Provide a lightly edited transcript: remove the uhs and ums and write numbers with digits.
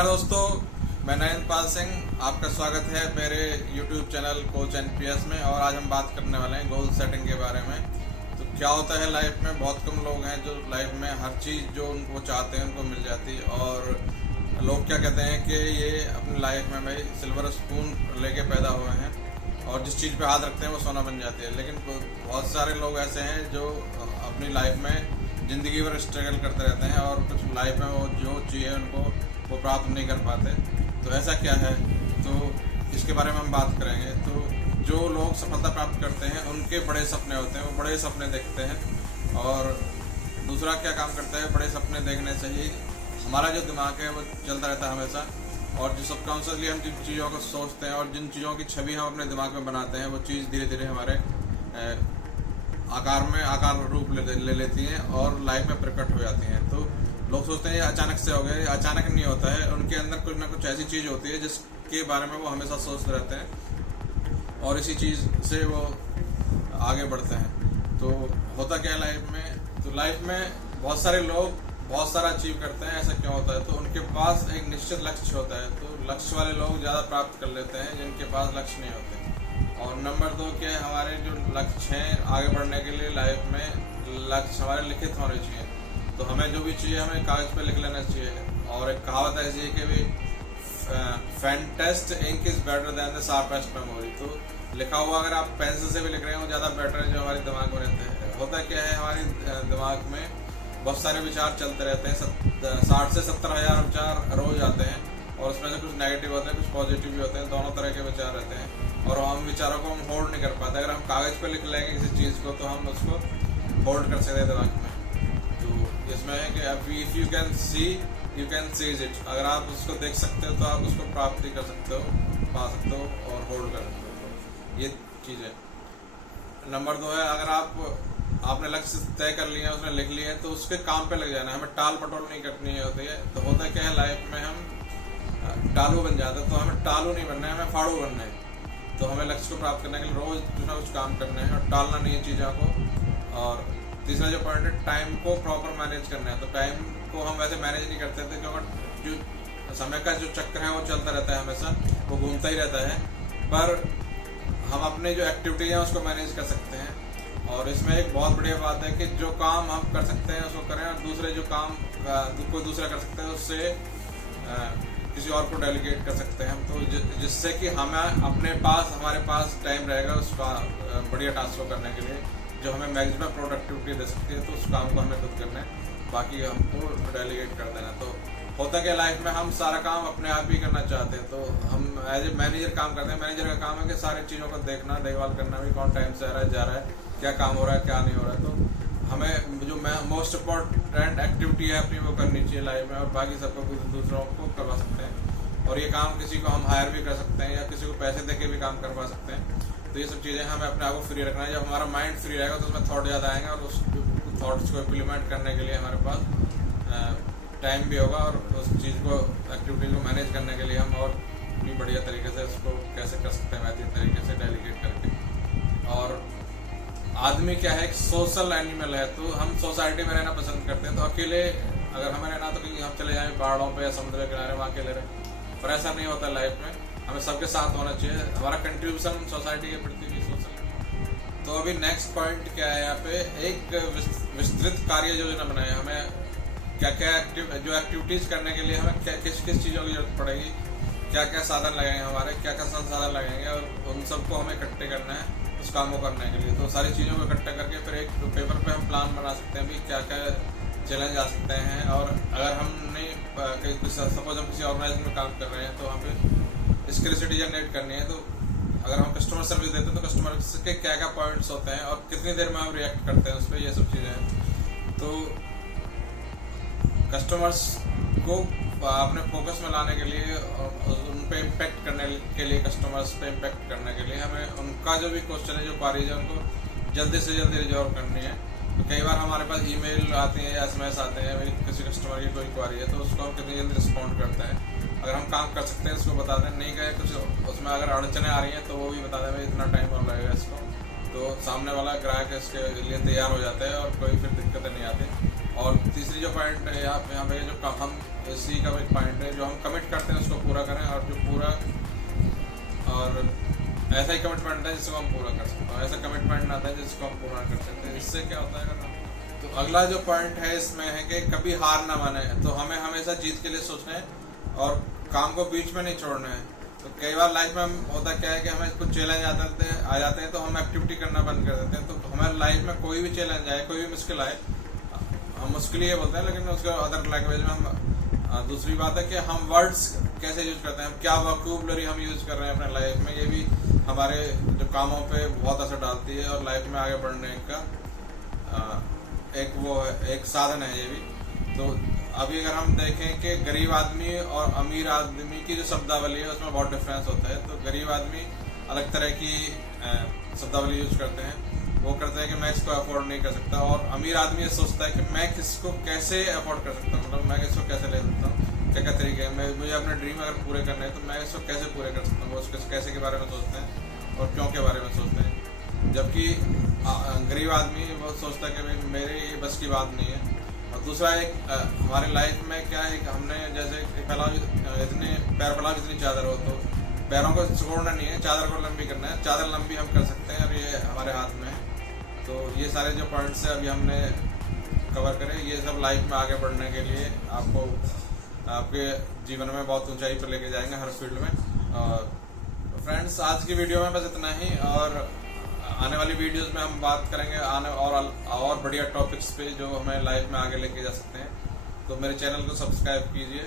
नमस्कार दोस्तों, मैं नरेंद्र पाल सिंह। आपका स्वागत है मेरे YouTube चैनल कोच NPS में। और आज हम बात करने वाले हैं गोल सेटिंग के बारे में। तो क्या होता है लाइफ में, बहुत कम लोग हैं जो लाइफ में हर चीज़ जो उनको चाहते हैं उनको मिल जाती है। और लोग क्या कहते हैं कि ये अपनी लाइफ में भाई सिल्वर स्पून लेके पैदा हुए हैं और जिस चीज़ पे हाथ रखते हैं वो सोना बन जाती है। लेकिन बहुत सारे लोग ऐसे हैं जो अपनी लाइफ में ज़िंदगी भर स्ट्रगल करते रहते हैं और कुछ लाइफ में वो जो चाहिए उनको वो प्राप्त नहीं कर पाते। तो ऐसा क्या है, तो इसके बारे में हम बात करेंगे। तो जो लोग सफलता प्राप्त करते हैं उनके बड़े सपने होते हैं, वो बड़े सपने देखते हैं। और दूसरा क्या काम करता है, बड़े सपने देखने से ही हमारा जो दिमाग है वो चलता रहता है हमेशा। और जो सबकॉन्शियसली हम जिन चीज़ों को सोचते हैं और जिन चीज़ों की छवि हम अपने दिमाग में बनाते हैं वो चीज़ धीरे धीरे हमारे आकार रूप ले लेती हैं और लाइफ में प्रकट हो जाती हैं। तो लोग सोचते हैं ये अचानक से हो गया, ये अचानक नहीं होता है। उनके अंदर कुछ ना कुछ ऐसी चीज़ होती है जिसके बारे में वो हमेशा सोचते रहते हैं और इसी चीज़ से वो आगे बढ़ते हैं। तो होता क्या है लाइफ में, तो लाइफ में बहुत सारे लोग बहुत सारा अचीव करते हैं। ऐसा क्यों होता है, तो उनके पास एक निश्चित लक्ष्य होता है। तो लक्ष्य वाले लोग ज़्यादा प्राप्त कर लेते हैं जिनके पास लक्ष्य नहीं होते। और नंबर 2 क्या है, हमारे जो लक्ष्य हैं आगे बढ़ने के लिए लाइफ में लक्ष्य हमारे लिखित होने चाहिए। तो हमें जो भी चाहिए हमें कागज़ पे लिख लेना चाहिए। और एक कहावत ऐसी है कि भी faintest ink is better than the sharpest memory. तो लिखा हुआ अगर आप पेंसिल से भी लिख रहे हो ज़्यादा बेटर है जो हमारे दिमाग में रहते हैं। होता क्या है, हमारे दिमाग में बहुत सारे विचार चलते रहते हैं। 60 से 70 हज़ार विचार रोज आते हैं और उसमें से कुछ नेगेटिव होते हैं, कुछ पॉजिटिव भी होते हैं। दोनों तरह के विचार रहते हैं और हम विचारों को हम होल्ड नहीं कर पाते। अगर हम कागज़ पर लिख लेंगे किसी चीज़ को तो हम उसको होल्ड कर सकते हैं दिमाग में। तो इसमें है कि अब if you can see you can sees it. अगर आप उसको देख सकते हो तो आप उसको प्राप्त कर सकते हो, पा सकते हो और होल्ड कर सकते हो। तो ये चीज़ है। नंबर 2 है, अगर आपने लक्ष्य तय कर लिया, उसने लिख लिया है तो उसके काम पे लग जाना है। हमें टाल मटोल नहीं करनी होती है। तो होता क्या है लाइफ में हम टालू बन जाते हैं। तो हमें टालू नहीं बनना है, हमें फाड़ू बनना है। तो हमें लक्ष्य को प्राप्त करने के लिए रोज कुछ ना कुछ काम करना है और टालना नहीं है चीज़ों को। और तीसरा जो पॉइंट है, टाइम को प्रॉपर मैनेज करना है। तो टाइम को हम वैसे मैनेज नहीं करते थे क्योंकि जो समय का जो चक्र है वो चलता रहता है, हमेशा वो घूमता ही रहता है। पर हम अपने जो एक्टिविटी है उसको मैनेज कर सकते हैं। और इसमें एक बहुत बढ़िया बात है कि जो काम हम कर सकते हैं उसको करें और दूसरे जो काम कोई दूसरा कर सकता है उससे किसी और को डेलीगेट कर सकते हैं हम। तो जिससे कि हमारे पास टाइम रहेगा उस बढ़िया टास्क को करने के लिए जो हमें मैक्सिमम प्रोडक्टिविटी दे सकती है। तो उस काम को हमें खुद करना है, बाकी हमको डेलीगेट कर देना। तो होता क्या लाइफ में हम सारा काम अपने आप ही करना चाहते हैं। तो हम एज ए मैनेजर काम करते हैं। मैनेजर का काम है कि सारी चीज़ों को देखना, देखभाल करना भी, कौन टाइम से आ रहा है जा रहा है, क्या काम हो रहा है क्या नहीं हो रहा है। तो हमें जो मोस्ट इम्पोर्टेंट एक्टिविटी है अपनी वो करनी चाहिए लाइफ में और बाकी सबको दूसरों को करवा सकते हैं। और ये काम किसी को हम हायर भी कर सकते हैं या किसी को पैसे दे के भी काम करवा सकते हैं। तो ये सब चीज़ें हमें अपने आप को फ्री रखना है। जब हमारा माइंड फ्री रहेगा तो उसमें थॉट ज़्यादा आएंगे और उस थॉट्स को इम्प्लीमेंट करने के लिए हमारे पास टाइम भी होगा और उस चीज़ को एक्टिविटी को मैनेज करने के लिए हम और भी बढ़िया तरीके से उसको कैसे कर सकते हैं, बेहतरीन तरीके से डेलीगेट करके। और आदमी क्या है, एक सोशल एनिमल है। तो हम सोसाइटी में रहना पसंद करते हैं। तो अकेले अगर हमें रहना तो कहीं हम चले जाएं पहाड़ों पे या समुद्र के किनारे, वहाँ अकेले रहें। पर ऐसा नहीं होता लाइफ में, हमें सबके साथ होना चाहिए। हमारा कंट्रीब्यूशन सोसाइटी के प्रति भी सोशल। तो अभी नेक्स्ट पॉइंट क्या है, यहाँ पे एक विस्तृत कार्य योजना बनाए। हमें क्या क्या एक्टिविटीज़ करने के लिए हमें किस चीज़ों की जरूरत पड़ेगी, क्या क्या साधन लगेंगे हमारे, क्या क्या संसाधन लगेंगे और उन सबको हमें इकट्ठे करना है उस काम को करने के लिए। तो सारी चीज़ों को इकट्ठा करके फिर एक पेपर पे हम प्लान बना सकते हैं भी क्या क्या चैलेंज आ सकते हैं। और अगर हमने सपोज हम किसी ऑर्गेनाइजेशन में काम कर रहे हैं तो वहाँ पे स्किलिसिटी जनरेट करनी है। तो अगर हम कस्टमर सर्विस देते हैं तो कस्टमर के क्या क्या पॉइंट्स होते हैं और कितनी देर में हम रिएक्ट करते हैं उस पर, ये सब चीज़ें हैं। तो कस्टमर्स को अपने फोकस में लाने के लिए उन पे इम्पेक्ट करने के लिए, कस्टमर्स पे इम्पेक्ट करने के लिए हमें उनका जो भी क्वेश्चन है, जो क्वारीज है, उनको जल्दी से जल्दी रिजॉल्व करनी है। तो कई बार हमारे पास ईमेल आती है या SMS आते हैं, किसी कस्टमर की कोई क्वारी है तो उसको हम कितनी जल्दी रिस्पॉन्ड करते हैं। अगर हम काम कर सकते हैं उसको बता दें, नहीं कहे कुछ उसमें अगर अड़चने आ रही हैं तो वो भी बता दें भाई इतना टाइम और लगेगा इसको। तो सामने वाला ग्राहक इसके लिए तैयार हो जाता है और कोई फिर दिक्कतें नहीं आती। और तीसरी तीसरी जो पॉइंट है यहाँ पे जो हम इसी का एक पॉइंट है, जो हम कमिट करते हैं उसको पूरा करें, और जो पूरा और ऐसा ही कमिटमेंट है जिसको हम पूरा कर सकते हैं, ऐसा कमिटमेंट आता है जिसको हम पूरा कर सकते हैं। इससे क्या होता है अगर तो अगला जो पॉइंट है इसमें है कि कभी हार ना माने। तो हमें हमेशा जीत के लिए सोचना है और काम को बीच में नहीं छोड़ना है। तो कई बार लाइफ में होता क्या है कि हमें कुछ चैलेंज आ जाते हैं तो हम एक्टिविटी करना बंद कर देते हैं। तो हमारे लाइफ में कोई भी चैलेंज आए, कोई भी मुश्किल आए, हम मुश्किल ये बोलते हैं, लेकिन उसका अदर लैंग्वेज में हम दूसरी बात है कि हम वर्ड्स कैसे यूज करते हैं, क्या वोकैबुलरी हम यूज कर रहे हैं अपने लाइफ में, ये भी हमारे जो कामों पे बहुत असर डालती है और लाइफ में आगे बढ़ने का एक साधन है ये भी। तो अभी अगर हम देखें कि गरीब आदमी और अमीर आदमी की जो शब्दावली है उसमें बहुत डिफरेंस होता है। तो गरीब आदमी अलग तरह की शब्दावली यूज करते हैं, वो करते हैं कि मैं इसको अफोर्ड नहीं कर सकता, और अमीर आदमी ये सोचता है कि मैं किसको कैसे अफोर्ड कर सकता हूँ, मतलब मैं इसको कैसे ले सकता हूँ, क्या क्या तरीके हैं, मुझे अपने ड्रीम अगर पूरे करने हैं तो मैं इसको कैसे पूरे कर सकता हूँ। वो उसके कैसे के बारे में सोचते हैं और क्यों के बारे में सोचते हैं। जबकि गरीब आदमी वो सोचता है कि भाई मेरे ये बस की बात नहीं है। और दूसरा एक हमारे लाइफ में क्या है, हमने जैसे फैलाव इतने पैर फैलाव जितनी चादर हो, तो पैरों को छोड़ना नहीं है, चादर को लंबी करना है। चादर लंबी हम कर सकते हैं और ये हमारे हाथ में है। तो ये सारे जो पॉइंट्स है अभी हमने कवर करे, ये सब लाइफ में आगे बढ़ने के लिए आपको आपके जीवन में बहुत ऊंचाई पर लेके जाएंगे हर फील्ड में। और फ्रेंड्स, आज की वीडियो में बस इतना ही, और आने वाली वीडियोस में हम बात करेंगे और बढ़िया टॉपिक्स पे जो हमें लाइफ में आगे लेके जा सकते हैं। तो मेरे चैनल को सब्सक्राइब कीजिए।